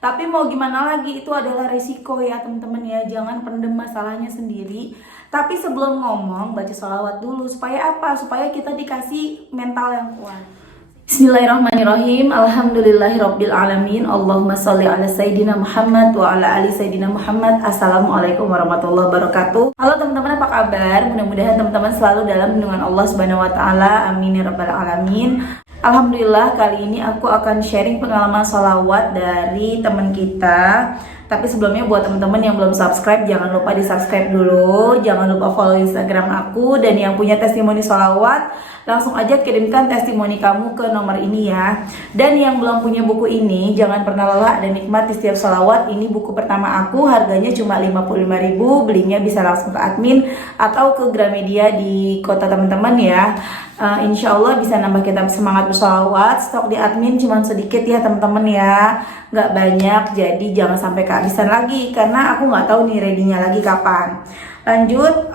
Tapi mau gimana lagi, itu adalah resiko ya teman-teman ya. Jangan pendem masalahnya sendiri. Tapi sebelum ngomong, baca sholawat dulu. Supaya apa? Supaya kita dikasih mental yang kuat. Bismillahirrahmanirrahim. Alhamdulillahirabbil alamin. Allahumma sholli ala sayidina Muhammad wa ala ali sayidina Muhammad. Assalamualaikum warahmatullahi wabarakatuh. Halo teman-teman, apa kabar? Mudah-mudahan teman-teman selalu dalam lindungan Allah Subhanahu wa taala. Amin ya rabbal alamin. Alhamdulillah, kali ini aku akan sharing pengalaman sholawat dari teman kita. Tapi sebelumnya buat teman-teman yang belum subscribe, jangan lupa di subscribe dulu. Jangan lupa follow Instagram aku. Dan yang punya testimoni sholawat, langsung aja kirimkan testimoni kamu ke nomor ini ya. Dan yang belum punya buku ini, jangan pernah lelah dan nikmat di setiap sholawat. Ini buku pertama aku, harganya cuma 55.000. Belinya bisa langsung ke admin atau ke Gramedia di kota teman-teman ya. Insya Allah bisa nambah kita semangat bersolawat. Stok di admin cuma sedikit ya teman-teman ya, nggak banyak, jadi jangan sampai kehabisan lagi karena aku nggak tahu nih ready-nya lagi kapan. Lanjut,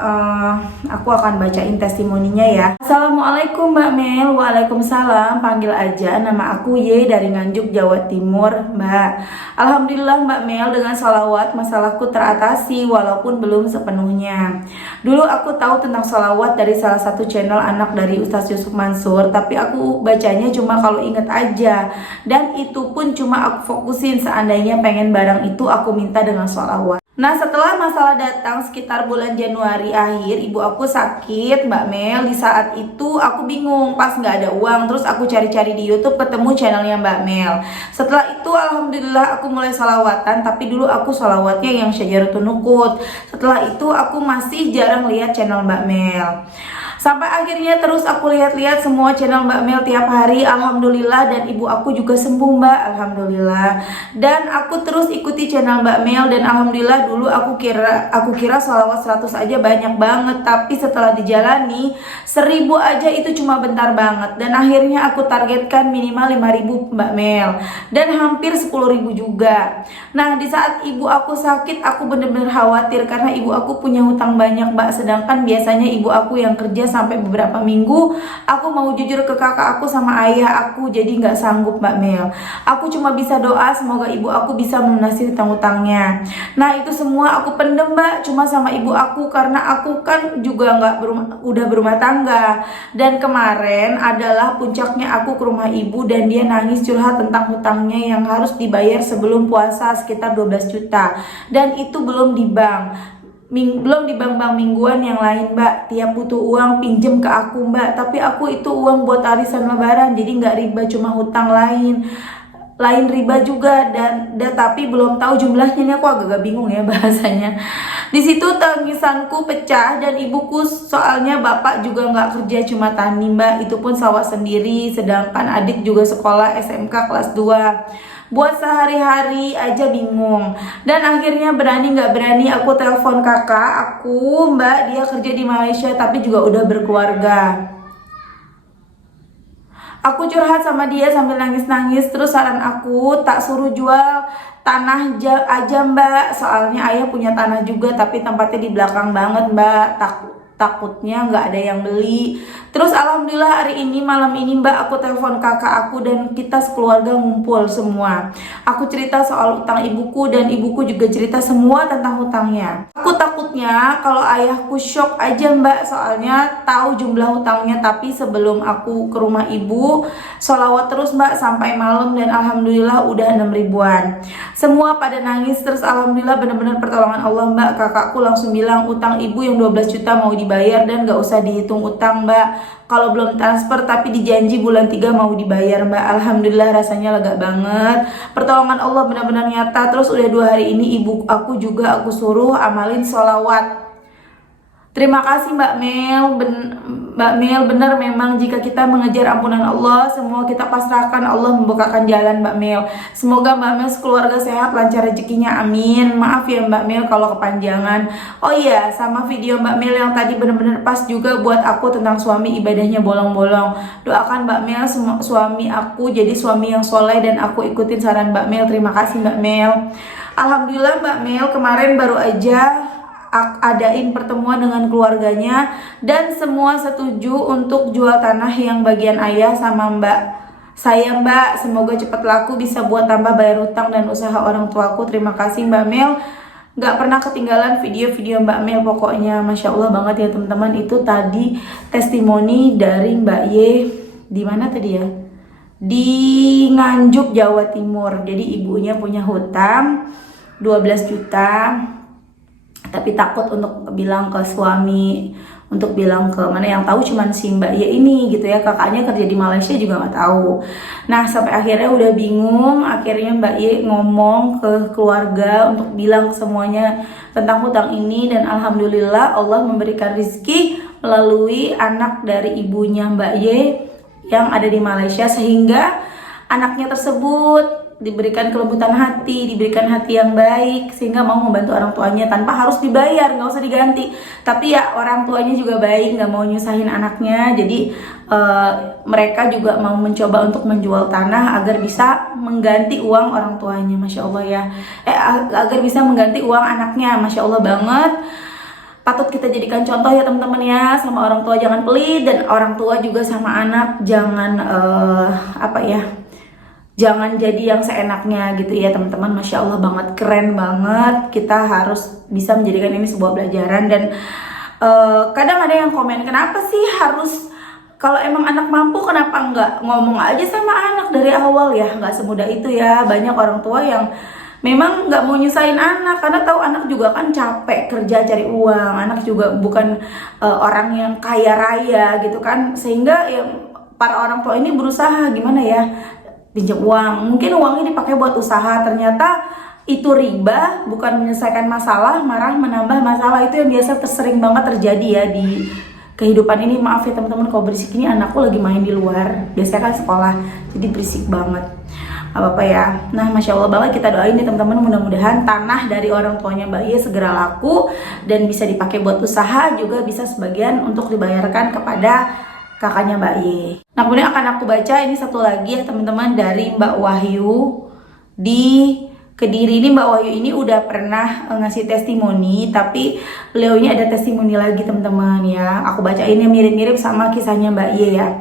aku akan bacain testimoninya ya. Assalamualaikum Mbak Mel. Waalaikumsalam. Panggil aja, nama aku Y dari Nganjuk, Jawa Timur Mbak. Alhamdulillah Mbak Mel, dengan sholawat masalahku teratasi walaupun belum sepenuhnya. Dulu aku tahu tentang sholawat dari salah satu channel anak dari Ustadz Yusuf Mansur, tapi aku bacanya cuma kalau inget aja. Dan itu pun cuma aku fokusin, seandainya pengen barang itu aku minta dengan sholawat. Nah, setelah masalah datang sekitar bulan Januari akhir, ibu aku sakit Mbak Mel. Di saat itu aku bingung, pas nggak ada uang. Terus aku cari-cari di YouTube, ketemu channelnya Mbak Mel. Setelah itu alhamdulillah aku mulai sholawatan. Tapi dulu aku sholawatnya yang syajaratun nukut. Setelah itu aku masih jarang lihat channel Mbak Mel. Sampai akhirnya terus aku lihat-lihat semua channel Mbak Mel tiap hari. Alhamdulillah, dan ibu aku juga sembuh Mbak. Alhamdulillah. Dan aku terus ikuti channel Mbak Mel. Dan alhamdulillah dulu aku kira sholawat 100 aja banyak banget. Tapi setelah dijalani 1000 aja itu cuma bentar banget. Dan akhirnya aku targetkan minimal 5.000 Mbak Mel. Dan hampir 10.000 juga. Nah, di saat ibu aku sakit aku bener-bener khawatir karena ibu aku punya hutang banyak Mbak. Sedangkan biasanya ibu aku yang kerja sampai beberapa minggu. Aku mau jujur ke kakak aku sama ayah aku, jadi nggak sanggup Mbak Mel. Aku cuma bisa doa semoga ibu aku bisa melunasi hutang-hutangnya. Nah, itu semua aku pendem Mbak, cuma sama ibu aku karena aku kan juga udah berumah tangga. Dan kemarin adalah puncaknya aku ke rumah ibu dan dia nangis curhat tentang hutangnya yang harus dibayar sebelum puasa sekitar 12 juta. Dan itu belum di bank. Belum di bank-bank mingguan yang lain Mbak. Tiap butuh uang pinjem ke aku Mbak, tapi aku itu uang buat arisan lebaran, jadi nggak riba, cuma hutang lain riba juga. Dan tapi belum tahu jumlahnya. Ini aku agak bingung ya bahasanya. Di situ tangisanku pecah dan ibuku, soalnya bapak juga nggak kerja, cuma tani Mbak, itu pun sawah sendiri, sedangkan adik juga sekolah SMK kelas 2. Buat sehari-hari aja bingung. Dan akhirnya berani nggak berani aku telepon kakak aku Mbak, dia kerja di Malaysia tapi juga udah berkeluarga. Aku curhat sama dia sambil nangis-nangis. Terus saran aku tak suruh jual tanah aja Mbak, soalnya ayah punya tanah juga tapi tempatnya di belakang banget Mbak, takutnya nggak ada yang beli. Terus alhamdulillah hari ini, malam ini Mbak, aku telepon kakak aku dan kita sekeluarga ngumpul semua. Aku cerita soal utang ibuku dan ibuku juga cerita semua tentang hutangnya. Aku takutnya kalau ayahku shock aja Mbak, soalnya tahu jumlah hutangnya. Tapi sebelum aku ke rumah ibu, sholawat terus Mbak sampai malam dan alhamdulillah udah 6.000-an. Semua pada nangis. Terus alhamdulillah benar-benar pertolongan Allah Mbak. Kakakku langsung bilang utang ibu yang 12 juta mau dibayar dan gak usah dihitung utang Mbak kalau belum transfer, tapi dijanji bulan 3 mau dibayar Mbak. Alhamdulillah rasanya lega banget. Pertolongan Allah benar-benar nyata. Terus udah 2 hari ini ibu aku juga aku suruh amalin sholawat. Terima kasih Mbak Mel. Mbak Mel, benar memang jika kita mengejar ampunan Allah, semua kita pasrahkan, Allah membukakan jalan Mbak Mel. Semoga Mbak Mel sekeluarga sehat, lancar rezekinya, amin. Maaf ya Mbak Mel kalau kepanjangan. Oh iya, sama video Mbak Mel yang tadi benar-benar pas juga buat aku tentang suami ibadahnya bolong-bolong. Doakan Mbak Mel suami aku jadi suami yang soleh dan aku ikutin saran Mbak Mel. Terima kasih Mbak Mel. Alhamdulillah Mbak Mel kemarin baru aja adain pertemuan dengan keluarganya dan semua setuju untuk jual tanah yang bagian ayah sama Mbak saya Mbak, semoga cepat laku bisa buat tambah bayar hutang dan usaha orang tuaku. Terima kasih Mbak Mel. Gak pernah ketinggalan video-video Mbak Mel, pokoknya Masya Allah banget ya teman-teman. Itu tadi testimoni dari Mbak Ye. Di mana tadi ya? Di Nganjuk, Jawa Timur. Jadi ibunya punya hutang 12 juta, tapi takut untuk bilang ke suami, untuk bilang ke mana, yang tahu cuman si Mbak Ye ini gitu ya, kakaknya kerja di Malaysia juga nggak tahu. Nah sampai akhirnya udah bingung, akhirnya Mbak Ye ngomong ke keluarga untuk bilang semuanya tentang hutang ini, dan alhamdulillah Allah memberikan rezeki melalui anak dari ibunya Mbak Ye yang ada di Malaysia, sehingga anaknya tersebut diberikan kelembutan hati, diberikan hati yang baik, sehingga mau membantu orang tuanya tanpa harus dibayar, nggak usah diganti. Tapi ya orang tuanya juga baik, nggak mau nyusahin anaknya. Jadi mereka juga mau mencoba untuk menjual tanah agar bisa mengganti uang orang tuanya, Masya Allah ya. Agar bisa mengganti uang anaknya, Masya Allah banget. Patut kita jadikan contoh ya teman-teman ya, sama orang tua jangan pelit, dan orang tua juga sama anak jangan jangan jadi yang seenaknya gitu ya teman-teman. Masya Allah banget, keren banget. Kita harus bisa menjadikan ini sebuah pelajaran. Dan kadang ada yang komen, kenapa sih harus, kalau emang anak mampu kenapa nggak ngomong aja sama anak dari awal ya? Nggak semudah itu ya. Banyak orang tua yang memang nggak mau nyusahin anak, karena tahu anak juga kan capek kerja cari uang. Anak juga bukan orang yang kaya raya gitu kan, sehingga ya para orang tua ini berusaha gimana ya, pinjam uang, mungkin uangnya dipakai buat usaha, ternyata itu riba, bukan menyelesaikan masalah, marah menambah masalah. Itu yang biasa sering banget terjadi ya di kehidupan ini. Maaf ya teman-teman kalau berisik, ini anakku lagi main di luar, biasanya kan sekolah, jadi berisik banget, apa ya. Nah Masya Allah banget, kita doain nih teman-teman, mudah-mudahan tanah dari orang tuanya Mbak Ye segera laku dan bisa dipakai buat usaha, juga bisa sebagian untuk dibayarkan kepada kakaknya Mbak Ye. Nah kemudian akan aku baca ini satu lagi ya teman-teman, dari Mbak Wahyu di Kediri. Ini Mbak Wahyu ini udah pernah ngasih testimoni, tapi beliau ini ada testimoni lagi teman-teman ya. Aku bacain yang mirip-mirip sama kisahnya Mbak Ye ya.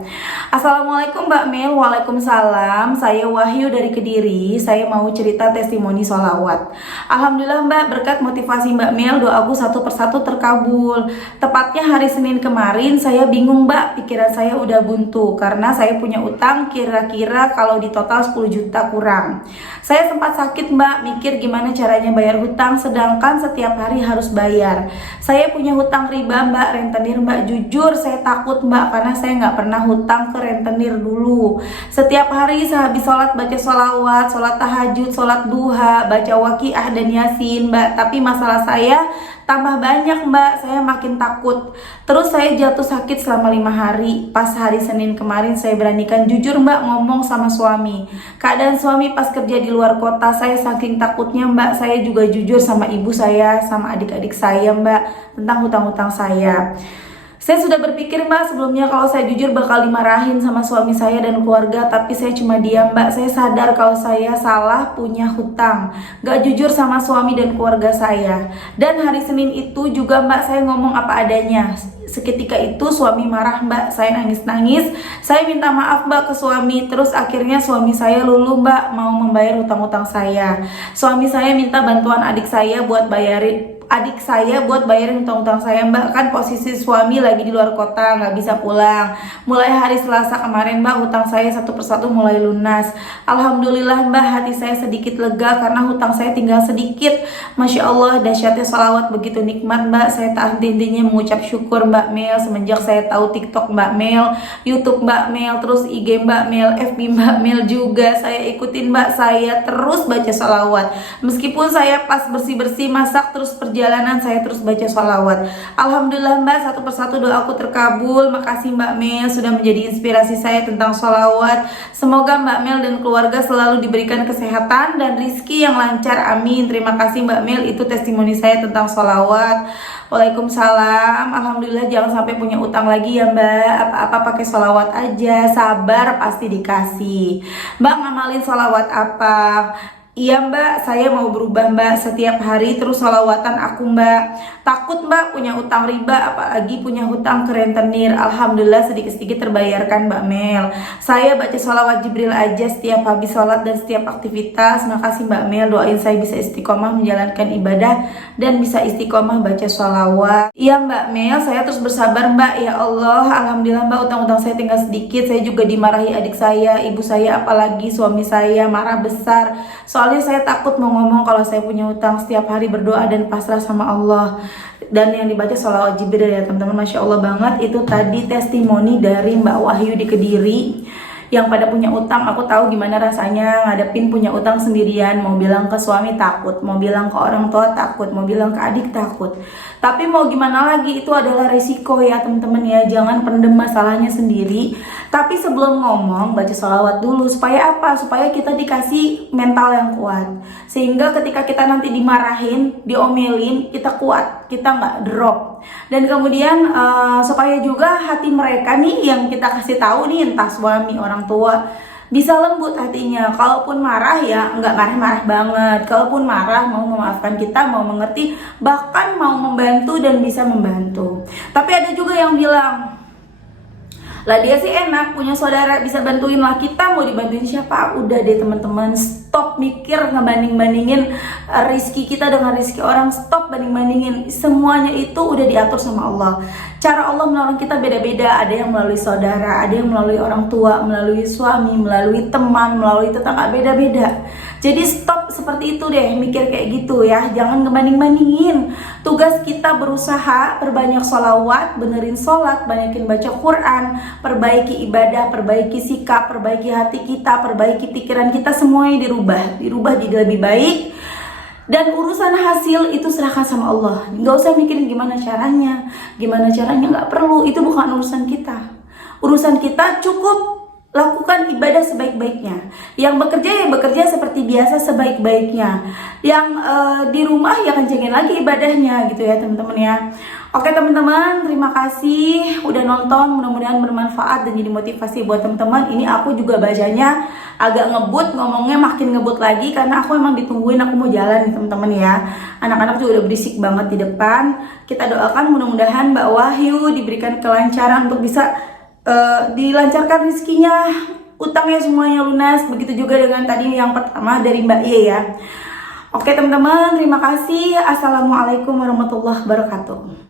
Assalamualaikum Mbak Mel. Waalaikumsalam. Saya Wahyu dari Kediri. Saya mau cerita testimoni sholawat. Alhamdulillah Mbak, berkat motivasi Mbak Mel, doaku satu persatu terkabul. Tepatnya hari Senin kemarin saya bingung Mbak, pikiran saya udah buntu karena saya punya utang kira-kira kalau di total 10 juta kurang. Saya sempat sakit Mbak, mikir gimana caranya bayar hutang sedangkan setiap hari harus bayar. Saya punya hutang riba Mbak, rentenir Mbak. Jujur saya takut Mbak, karena saya nggak pernah hutang ke rentenir dulu. Setiap hari sehabis sholat baca sholawat, sholat tahajud, sholat duha, baca waqiah dan yasin Mbak. Tapi masalah saya tambah banyak Mbak, saya makin takut. Terus saya jatuh sakit selama 5 hari. Pas hari Senin kemarin saya beranikan jujur Mbak ngomong sama suami. Keadaan suami pas kerja di luar kota, saya saking takutnya Mbak, saya juga jujur sama ibu saya, sama adik-adik saya Mbak, tentang hutang-hutang saya. Saya sudah berpikir Mbak sebelumnya kalau saya jujur bakal dimarahin sama suami saya dan keluarga, tapi saya cuma diam Mbak. Saya sadar kalau saya salah punya hutang, gak jujur sama suami dan keluarga saya. Dan hari Senin itu juga Mbak saya ngomong apa adanya. Seketika itu suami marah Mbak, saya nangis-nangis. Saya minta maaf Mbak ke suami, terus akhirnya suami saya luluh Mbak, mau membayar hutang-hutang saya. Suami saya minta bantuan adik saya buat bayarin hutang-hutang saya Mbak. Kan posisi suami lagi di luar kota, nggak bisa pulang. Mulai hari Selasa kemarin Mbak, hutang saya satu persatu mulai lunas. Alhamdulillah Mbak, hati saya sedikit lega karena hutang saya tinggal sedikit. Masya Allah, dahsyatnya sholawat begitu nikmat Mbak. Saya tak henti-hentinya mengucap syukur Mbak Mel semenjak saya tahu TikTok Mbak Mel, YouTube Mbak Mel, terus IG Mbak Mel, FB Mbak Mel juga saya ikutin Mbak. Saya terus baca sholawat, meskipun saya pas bersih-bersih masak terus perjalanan saya terus baca sholawat. Alhamdulillah Mbak, satu persatu doaku terkabul. Makasih Mbak Mel sudah menjadi inspirasi saya tentang sholawat. Semoga Mbak Mel dan keluarga selalu diberikan kesehatan dan rizki yang lancar, amin. Terima kasih Mbak Mel, itu testimoni saya tentang sholawat. Waalaikumsalam. Alhamdulillah, jangan sampai punya utang lagi ya Mbak. Apa-apa pakai sholawat aja, sabar pasti dikasih. Mbak ngamalin sholawat apa? Iya mbak, saya mau berubah mbak, setiap hari terus sholawatan aku mbak. Takut mbak punya utang riba, apalagi punya hutang ke rentenir. Alhamdulillah sedikit-sedikit terbayarkan mbak Mel. Saya baca sholawat Jibril aja setiap habis sholat dan setiap aktivitas. Makasih mbak Mel, doain saya bisa istiqomah menjalankan ibadah dan bisa istiqomah baca sholawat. Iya mbak Mel, saya terus bersabar mbak. Ya Allah, alhamdulillah mbak, utang-utang saya tinggal sedikit. Saya juga dimarahi adik saya, ibu saya, apalagi suami saya marah besar. Soalnya saya takut mau ngomong kalau saya punya utang. Setiap hari berdoa dan pasrah sama Allah. Dan yang dibaca sholawat Jibril ya teman-teman, Masya Allah banget. Itu tadi testimoni dari Mbak Wahyu di Kediri yang pada punya utang. Aku tahu gimana rasanya ngadepin punya utang sendirian. Mau bilang ke suami takut, mau bilang ke orang tua takut, mau bilang ke adik takut. Tapi mau gimana lagi, itu adalah resiko ya teman-teman ya. Jangan pendem masalahnya sendiri. Tapi sebelum ngomong, baca sholawat dulu. Supaya apa? Supaya kita dikasih mental yang kuat. Sehingga ketika kita nanti dimarahin, diomelin, kita kuat, kita nggak drop. Dan kemudian supaya juga hati mereka nih yang kita kasih tahu nih, entah suami, orang tua, bisa lembut hatinya. Kalaupun marah ya nggak marah-marah banget. Kalaupun marah mau memaafkan kita, mau mengerti, bahkan mau membantu dan bisa membantu. Tapi ada juga yang bilang, lah dia sih enak punya saudara bisa bantuin lah, kita mau dibantuin siapa? Udah deh teman-teman, stop mikir ngebanding-bandingin rizki kita dengan rizki orang. Stop banding-bandingin, semuanya itu udah diatur sama Allah. Cara Allah menolong kita beda-beda. Ada yang melalui saudara, ada yang melalui orang tua, melalui suami, melalui teman, melalui tetangga, beda-beda. Jadi stop seperti itu deh, mikir kayak gitu ya. Jangan ngebanding-bandingin. Tugas kita berusaha perbanyak sholawat, benerin sholat, banyakin baca Quran, perbaiki ibadah, perbaiki sikap, perbaiki hati kita, perbaiki pikiran kita, semuanya dirubah jadi lebih baik. Dan urusan hasil itu serahkan sama Allah. Nggak usah mikirin gimana caranya nggak perlu, itu bukan urusan kita. Urusan kita cukup lakukan ibadah sebaik-baiknya. Yang bekerja ya bekerja seperti biasa sebaik-baiknya. Yang di rumah ya kencengin lagi ibadahnya gitu ya teman-teman ya. Oke teman-teman, terima kasih udah nonton, mudah-mudahan bermanfaat dan jadi motivasi buat teman-teman. Ini aku juga bacanya agak ngebut, ngomongnya makin ngebut lagi karena aku emang ditungguin, aku mau jalan nih teman-teman ya. Anak-anak juga udah berisik banget di depan. Kita doakan mudah-mudahan Mbak Wahyu diberikan kelancaran untuk bisa dilancarkan rezekinya, utangnya semuanya lunas. Begitu juga dengan tadi yang pertama dari Mbak Ye ya. Oke teman-teman, terima kasih. Assalamualaikum warahmatullahi wabarakatuh.